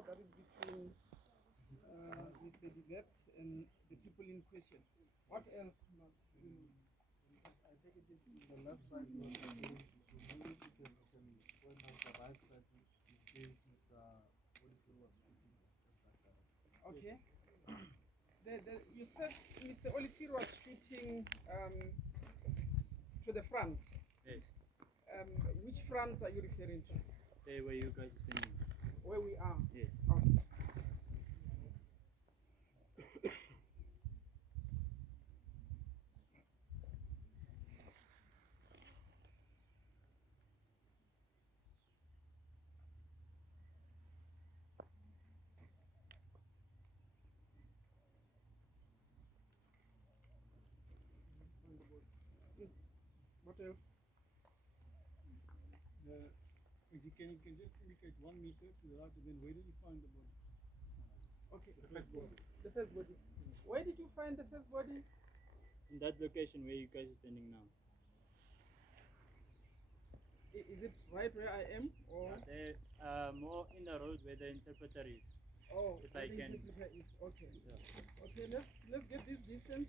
boundary between Mr. Divet and the people in question. What else must we know? I think it is the left side was maybe you can point out the right side in case Mr. Oliver was speaking that direction. Okay. You said Mr. Oliver was shooting to the front. Yes. Which front are you referring to? There where you guys are standing. Where we are? Yes. Okay. What else? If you can just indicate 1 meter to the right, and then where did you find the body? Okay. The first body. The first body. Where did you find the first body? In that location where you guys are standing now. Is it right where I am, or? There, more in the road where the interpreter is. Oh, If I can. Okay. Yeah. Okay. Let's get this distance.